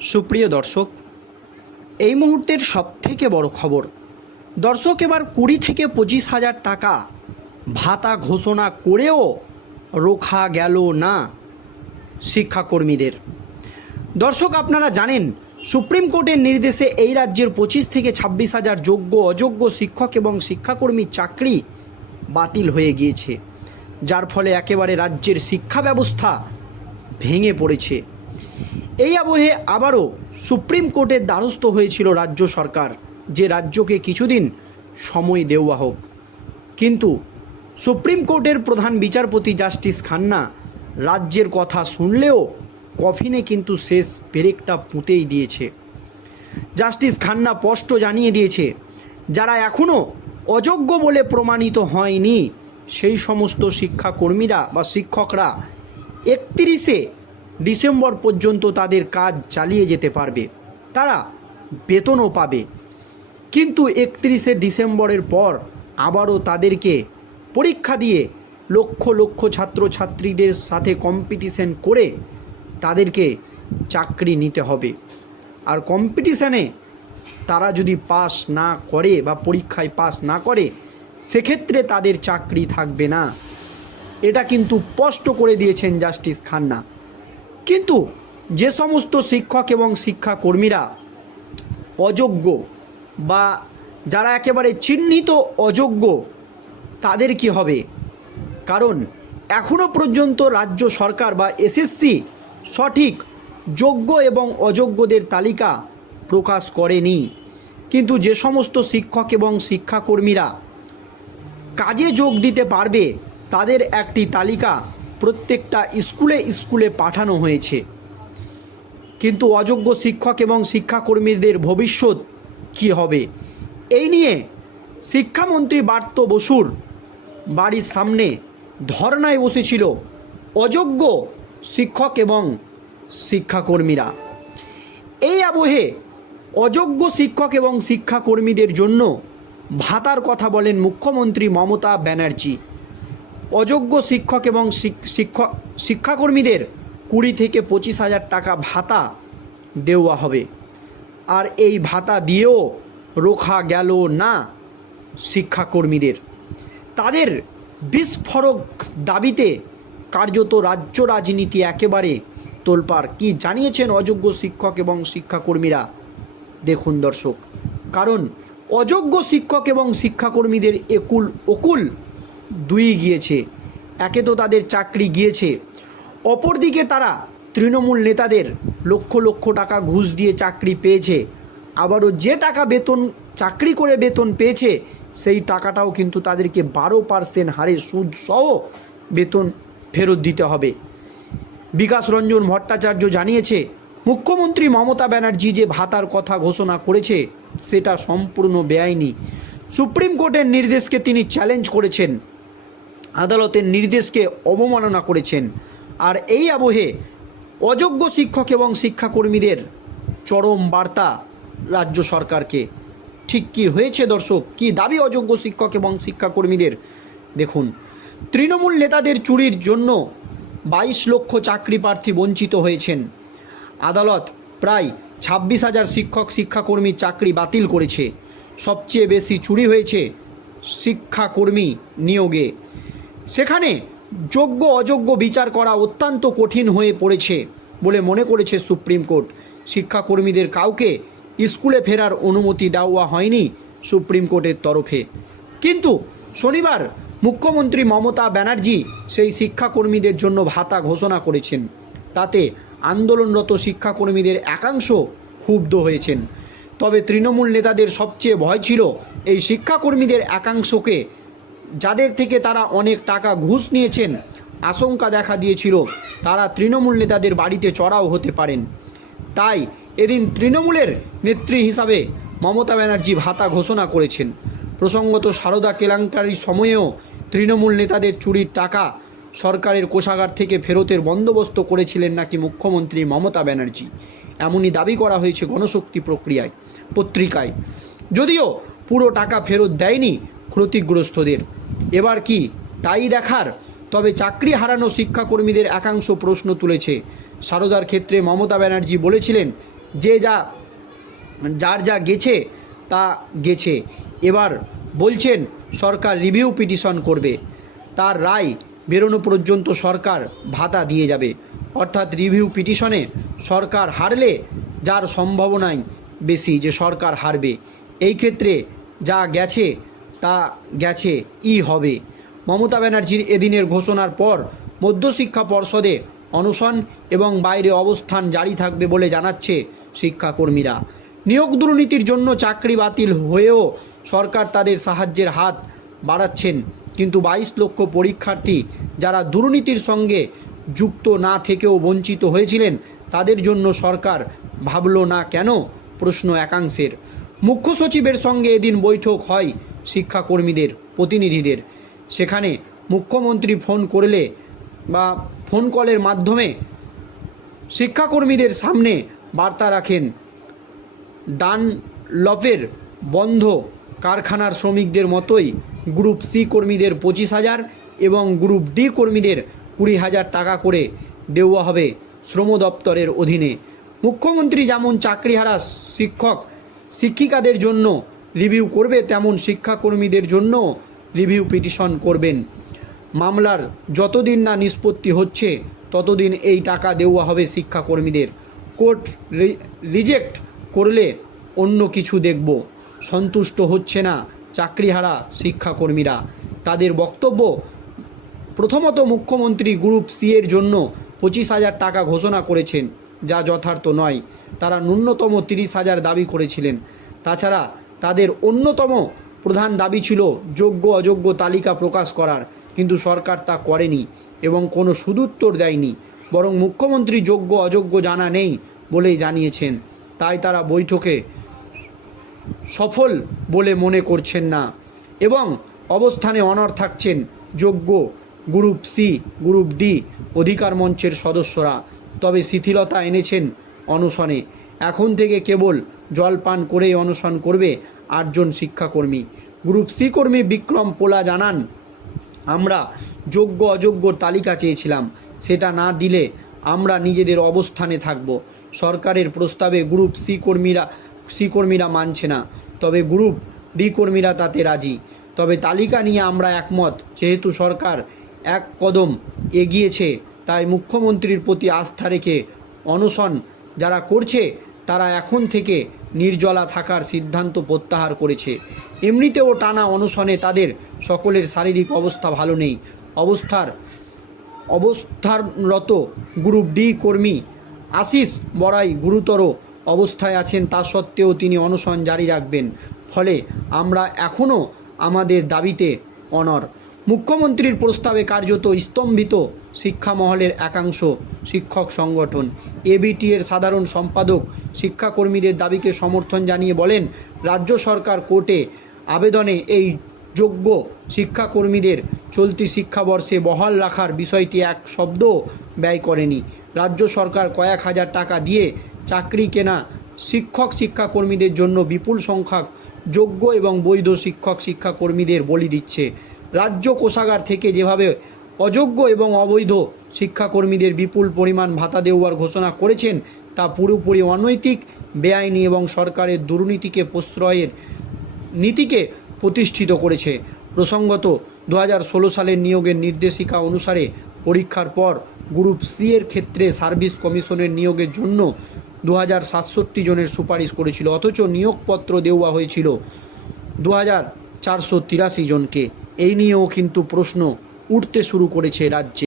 সুপ্রিয় দর্শক, এই মুহূর্তের সবথেকে বড় খবর, দর্শক এবার কুড়ি থেকে পঁচিশ হাজার টাকা ভাতা ঘোষণা করেও রোখা গেল না শিক্ষাকর্মীদের। দর্শক, আপনারা জানেন, সুপ্রিম কোর্টের নির্দেশে এই রাজ্যের পঁচিশ থেকে ছাব্বিশ হাজার যোগ্য, অযোগ্য শিক্ষক এবং শিক্ষাকর্মীর চাকরি বাতিল হয়ে গিয়েছে, যার ফলে একেবারে রাজ্যের শিক্ষা ব্যবস্থা ভেঙে পড়েছে। এই আবহে আবারও সুপ্রিম কোর্টের দ্বারস্থ হয়েছিল রাজ্য সরকার, যে রাজ্যকে কিছুদিন সময় দেওয়া হোক। কিন্তু সুপ্রিম কোর্টের প্রধান বিচারপতি জাস্টিস খান্না রাজ্যের কথা শুনলেও কফিনে কিন্তু শেষ পেরেকটা পুঁতেই দিয়েছে। জাস্টিস খান্না স্পষ্ট জানিয়ে দিয়েছে, যারা এখনও অযোগ্য বলে প্রমাণিত হয়নি, সেই সমস্ত শিক্ষাকর্মীরা বা শিক্ষকরা একত্রিশে ডিসেম্বর পর্যন্ত তাদের কাজ চালিয়ে যেতে পারবে। তারা বেতনও পাবে। কিন্তু একত্রিশে ডিসেম্বরের পর আবারও তাদেরকে পরীক্ষা দিয়ে লক্ষ লক্ষ ছাত্রছাত্রীদের সাথে কম্পিটিশন করে তাদেরকে চাকরি নিতে হবে। আর কম্পিটিশানে তারা যদি পাস না করে বা পরীক্ষায় পাস না করে, সেক্ষেত্রে তাদের চাকরি থাকবে না। এটা কিন্তু স্পষ্ট করে দিয়েছেন জাস্টিস খান্না। কিন্তু যে সমস্ত শিক্ষক এবং শিক্ষাকর্মীরা অযোগ্য বা যারা একেবারে চিহ্নিত অযোগ্য, তাদের কি হবে? কারণ এখনও পর্যন্ত রাজ্য সরকার বা এসএসসি সঠিক, যোগ্য এবং অযোগ্যদের তালিকা প্রকাশ করেনি। কিন্তু যে সমস্ত শিক্ষক এবং শিক্ষাকর্মীরা কাজে যোগ দিতে পারবে, তাদের একটি তালিকা প্রত্যেকটা স্কুলে স্কুলে পাঠানো হয়েছে। কিন্তু অযোগ্য শিক্ষক এবং শিক্ষাকর্মীদের ভবিষ্যৎ কি হবে? এই নিয়ে শিক্ষামন্ত্রী বার্ত বসুর বাড়ির সামনে ধর্নায় বসেছিল অযোগ্য শিক্ষক এবং শিক্ষাকর্মীরা। এই আবহে অযোগ্য শিক্ষক এবং শিক্ষাকর্মীদের জন্য ভাতার কথা বলেন মুখ্যমন্ত্রী মমতা ব্যানার্জি। অযোগ্য শিক্ষক এবং শিক- শিক্ষক, শিক্ষাকর্মীদের কুড়ি থেকে পঁচিশ হাজার টাকা ভাতা দেওয়া হবে। আর এই ভাতা দিয়েও রোখা গেল না শিক্ষাকর্মীদের। তাদের বিস্ফোরক দাবিতে কার্যত রাজ্য রাজনীতি একেবারে তোলপাড়। কি জানিয়েছেন অযোগ্য শিক্ষক এবং শিক্ষাকর্মীরা? দেখুন দর্শক, কারণ অযোগ্য শিক্ষক এবং শিক্ষাকর্মীদের একুল ওকুল দুই গিয়েছে। একে তো তাদের চাকরি গিয়েছে। অপরদিকে তারা তৃণমূল নেতাদের লক্ষ লক্ষ টাকা ঘুষ দিয়ে চাকরি পেয়েছে। আবারও যে টাকা বেতন, চাকরি করে বেতন পেয়েছে, সেই টাকাটাও কিন্তু তাদেরকে বারো পার্সেন্ট হারে সুদ সহ বেতন ফেরত দিতে হবে। বিকাশ রঞ্জন ভট্টাচার্য জানিয়েছে, মুখ্যমন্ত্রী মমতা ব্যানার্জি যে ভাতার কথা ঘোষণা করেছে, সেটা সম্পূর্ণ বেআইনি। সুপ্রিম কোর্টের নির্দেশকে তিনি চ্যালেঞ্জ করেছেন। আদালতের নির্দেশকে অবমাননা করেছেন। আর এই আবহে অযোগ্য শিক্ষক এবং শিক্ষাকর্মীদের চরম বার্তা রাজ্য সরকারকে। ঠিক কি হয়েছে দর্শক? কি দাবি অযোগ্য শিক্ষক এবং শিক্ষাকর্মীদের? দেখুন, তৃণমূল নেতাদের চুরির জন্য বাইশ লক্ষ চাকরি প্রার্থী বঞ্চিত হয়েছেন। আদালত প্রায় ছাব্বিশ হাজার শিক্ষক, শিক্ষাকর্মী চাকরি বাতিল করেছে। সবচেয়ে বেশি চুরি হয়েছে শিক্ষাকর্মী নিয়োগে। সেখানে যোগ্য অযোগ্য বিচার করা অত্যন্ত কঠিন হয়ে পড়েছে বলে মনে করেছে সুপ্রিম কোর্ট। শিক্ষাকর্মীদের কাউকে স্কুলে ফেরার অনুমতি দেওয়া হয়নি সুপ্রিম কোর্টের তরফে। কিন্তু শনিবার মুখ্যমন্ত্রী মমতা ব্যানার্জি সেই শিক্ষাকর্মীদের জন্য ভাতা ঘোষণা করেছেন। তাতে আন্দোলনরত শিক্ষাকর্মীদের একাংশ ক্ষুব্ধ হয়েছেন। তবে তৃণমূল নেতাদের সবচেয়ে ভয় ছিল এই শিক্ষাকর্মীদের একাংশকে যাদের থেকে তারা অনেক টাকা ঘুষ নিয়েছেন, আশঙ্কা দেখা দিয়েছিল, তারা তৃণমূল নেতাদের বাড়িতে চড়াও হতে পারেন। তাই এদিন তৃণমূলের নেত্রী হিসাবে মমতা ব্যানার্জি ভাতা ঘোষণা করেছেন। প্রসঙ্গত সারদা কেলাঙ্কারির সময়েও তৃণমূল নেতাদের চুরির টাকা সরকারের কোষাগার থেকে ফেরতের বন্দোবস্ত করেছিলেন নাকি মুখ্যমন্ত্রী মমতা ব্যানার্জি। এমনই দাবি করা হয়েছে গণশক্তি প্রক্রিয়ায়, পত্রিকায়। যদিও পুরো টাকা ফেরত দেয়নি ক্ষতিগ্রস্তদের। এবার কি? তাই দেখার? তবে চাকরি হারানো শিক্ষাকর্মীদের একাংশ প্রশ্ন তুলেছে। সারদার ক্ষেত্রে মমতা ব্যানার্জি বলেছিলেন যে যা, যার যা গেছে, তা গেছে। এবার বলছেন সরকার রিভিউ পিটিশন করবে। তার রায় বেরোনো পর্যন্ত সরকার ভাতা দিয়ে যাবে। অর্থাৎ রিভিউ পিটিশনে সরকার হারলে যার সম্ভাবনাই বেশি যে সরকার হারবে। এই ক্ষেত্রে যা গেছে তা গেছে, ই হবে। মমতা ব্যানার্জির এদিনের ঘোষণার পর মধ্যশিক্ষা পর্ষদে অনশন এবং বাইরে অবস্থান জারি থাকবে বলে জানাচ্ছে শিক্ষাকর্মীরা। নিয়োগ দুর্নীতির জন্য চাকরি বাতিল হয়েও সরকার তাদের সাহায্যের হাত বাড়াচ্ছেন। কিন্তু বাইশ লক্ষ পরীক্ষার্থী যারা দুর্নীতির সঙ্গে যুক্ত না থেকেও বঞ্চিত হয়েছিলেন, তাদের জন্য সরকার ভাবল না কেন? প্রশ্ন একাংশের। মুখ্য সচিবের সঙ্গে এদিন বৈঠক হয় শিক্ষাকর্মীদের, প্রতিনিধিদের। সেখানে মুখ্যমন্ত্রী ফোন করলে বা ফোন কলের মাধ্যমে শিক্ষাকর্মীদের সামনে বার্তা রাখেন। ডান লফের বন্ধ কারখানার শ্রমিকদের মতোই গ্রুপ সি কর্মীদের পঁচিশ হাজার এবং গ্রুপ ডি কর্মীদের কুড়ি হাজার টাকা করে দেওয়া হবে শ্রম দপ্তরের অধীনে। মুখ্যমন্ত্রী যেমন চাকরিহারা শিক্ষক শিক্ষিকাদের জন্য রিভিউ করবে, তেমন শিক্ষাকর্মীদের জন্য রিভিউ পিটিশন করবেন। মামলার যতদিন না নিষ্পত্তি হচ্ছে, ততদিন এই টাকা দেওয়া হবে শিক্ষাকর্মীদের। কোর্ট রিজেক্ট করলে অন্য কিছু দেখব। সন্তুষ্ট হচ্ছে না চাকরিহারা শিক্ষাকর্মীরা। তাদের বক্তব্য, প্রথমত মুখ্যমন্ত্রী গ্রুপ সি এর জন্য পঁচিশ হাজার টাকা ঘোষণা করেছেন। যা যথার্থ নয়। তারা ন্যূনতম তিরিশ হাজার দাবি করেছিলেন। তাছাড়া তাদের অন্যতম প্রধান দাবি ছিল যোগ্য অযোগ্য তালিকা প্রকাশ করার। কিন্তু সরকার তা করেনি এবং কোনো সুদুত্তর দেয়নি। বরং মুখ্যমন্ত্রী যোগ্য অযোগ্য জানা নেই বলেই জানিয়েছেন। তাই তারা বৈঠকে সফল বলে মনে করছেন না এবং অবস্থানে অনর থাকছেন যোগ্য গ্রুপ সি, গ্রুপ ডি অধিকার মঞ্চের সদস্যরা। তবে শিথিলতা এনেছেন অনশনে। এখন থেকে কেবল জল পান করেই অনশন করবে আটজন শিক্ষাকর্মী। গ্রুপ সি কর্মী বিক্রম পোলা জানান, আমরা যোগ্য অযোগ্য তালিকা চেয়েছিলাম। সেটা না দিলে আমরা নিজেদের অবস্থানে থাকব। সরকারের প্রস্তাবে গ্রুপ সি কর্মীরা সি কর্মীরা মানছে না। তবে গ্রুপ ডি কর্মীরা তাতে রাজি। তবে তালিকা নিয়ে আমরা একমত। যেহেতু সরকার এক কদম এগিয়েছে তাই মুখ্যমন্ত্রীর প্রতি আস্থা রেখে অনশন যারা করছে, তারা এখন থেকে নির্জলা থাকার সিদ্ধান্ত প্রত্যাহার করেছে। এমনিতেও টানা অনশনে তাদের সকলের শারীরিক অবস্থা ভালো নেই। অবস্থার অবস্থাররত গ্রুপ ডি কর্মী আশিস বড়াই গুরুতর অবস্থায় আছেন, তা সত্ত্বেও তিনি অনশন জারি রাখবেন। ফলে আমরা এখনও আমাদের দাবিতে অনর মুখ্যমন্ত্রীর প্রস্তাবে কার্যত স্তম্ভিত শিক্ষা মহলের একাংশ শিক্ষক সংগঠন। এবিটি এর সাধারণ সম্পাদক শিক্ষাকর্মীদের দাবিকে সমর্থন জানিয়ে বলেন, রাজ্য সরকার কোর্টে আবেদনে এই যোগ্য শিক্ষাকর্মীদের চলতি শিক্ষাবর্ষে বহাল রাখার বিষয়টি এক শব্দ ব্যয় করেনি। রাজ্য সরকার কয়েক হাজার টাকা দিয়ে চাকরি কেনা শিক্ষক শিক্ষাকর্মীদের জন্য বিপুল সংখ্যক যোগ্য এবং বৈধ শিক্ষক শিক্ষাকর্মীদের বলি দিচ্ছে। রাজ্য কোষাগার থেকে যেভাবে অযোগ্য এবং অবৈধ শিক্ষাকর্মীদের বিপুল পরিমাণ ভাতা দেওয়ার ঘোষণা করেছেন, তা পুরোপুরি অনৈতিক, বেআইনি এবং সরকারের দুর্নীতিকে প্রশ্রয়ের নীতিকে প্রতিষ্ঠিত করেছে। প্রসঙ্গত দু হাজার ষোলো সালের নিয়োগের নির্দেশিকা অনুসারে পরীক্ষার পর গ্রুপ সি এর ক্ষেত্রে সার্ভিস কমিশনের নিয়োগের জন্য দু হাজার সাতষট্টি জনের সুপারিশ করেছিল, অথচ নিয়োগপত্র দেওয়া হয়েছিল দু হাজার চারশো তিরাশি জনকে। এই নিয়েও কিন্তু প্রশ্ন উঠতে শুরু করেছে রাজ্যে।